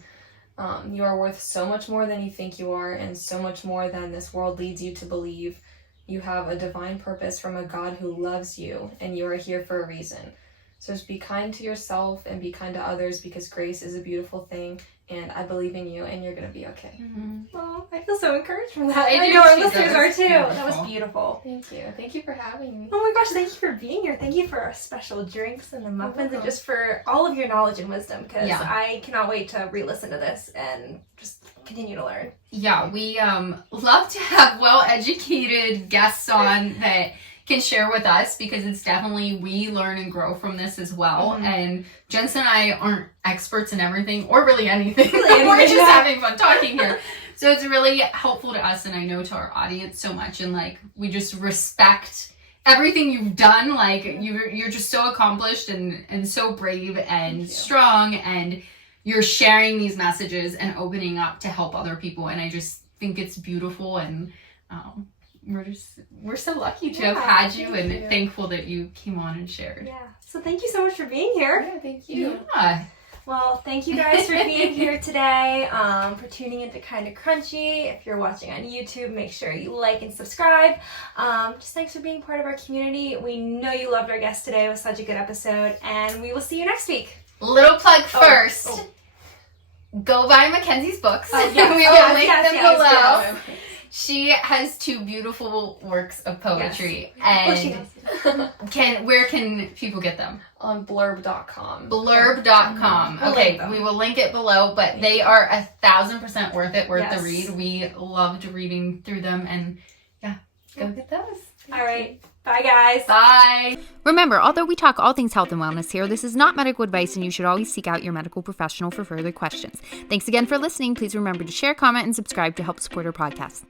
You are worth so much more than you think you are, and so much more than this world leads you to believe. You have a divine purpose from a God who loves you, and you are here for a reason. So just be kind to yourself and be kind to others, because grace is a beautiful thing, and I believe in you, and you're going to be okay. Oh, I feel so encouraged from that. I know our do too. listeners are too. Beautiful. That was beautiful. Thank you. Thank you for having me. Oh my gosh, thank you for being here. Thank you for our special drinks and the muffins, and just for all of your knowledge and wisdom, because I cannot wait to re-listen to this and just continue to learn. Yeah, we love to have well-educated guests on that can share with us, because it's definitely, we learn and grow from this as well. And Jensen and I aren't experts in everything, or really anything. We're just having fun talking here. So it's really helpful to us, and I know to our audience so much. And like, we just respect everything you've done. Like, you're just so accomplished and so brave and strong, and you're sharing these messages and opening up to help other people. And I just think it's beautiful, and we're so lucky to have had you, and thankful that you came on and shared. Yeah. So thank you so much for being here. Yeah, thank you. Yeah. Well, thank you guys for being here today, for tuning into Kinda Crunchy. If you're watching on YouTube, make sure you like and subscribe. Just thanks for being part of our community. We know you loved our guest today. It was such a good episode, and we will see you next week. Little plug first. Go buy Mackenzie's books. We will link them below. She has 2 beautiful works of poetry. And where can people get them? On blurb.com. Blurb.com. Okay, we will link it below, but they are 1,000% worth it, worth the read. We loved reading through them, and go get those. All right. Bye, guys. Bye. Remember, although we talk all things health and wellness here, this is not medical advice, and you should always seek out your medical professional for further questions. Thanks again for listening. Please remember to share, comment, and subscribe to help support our podcast.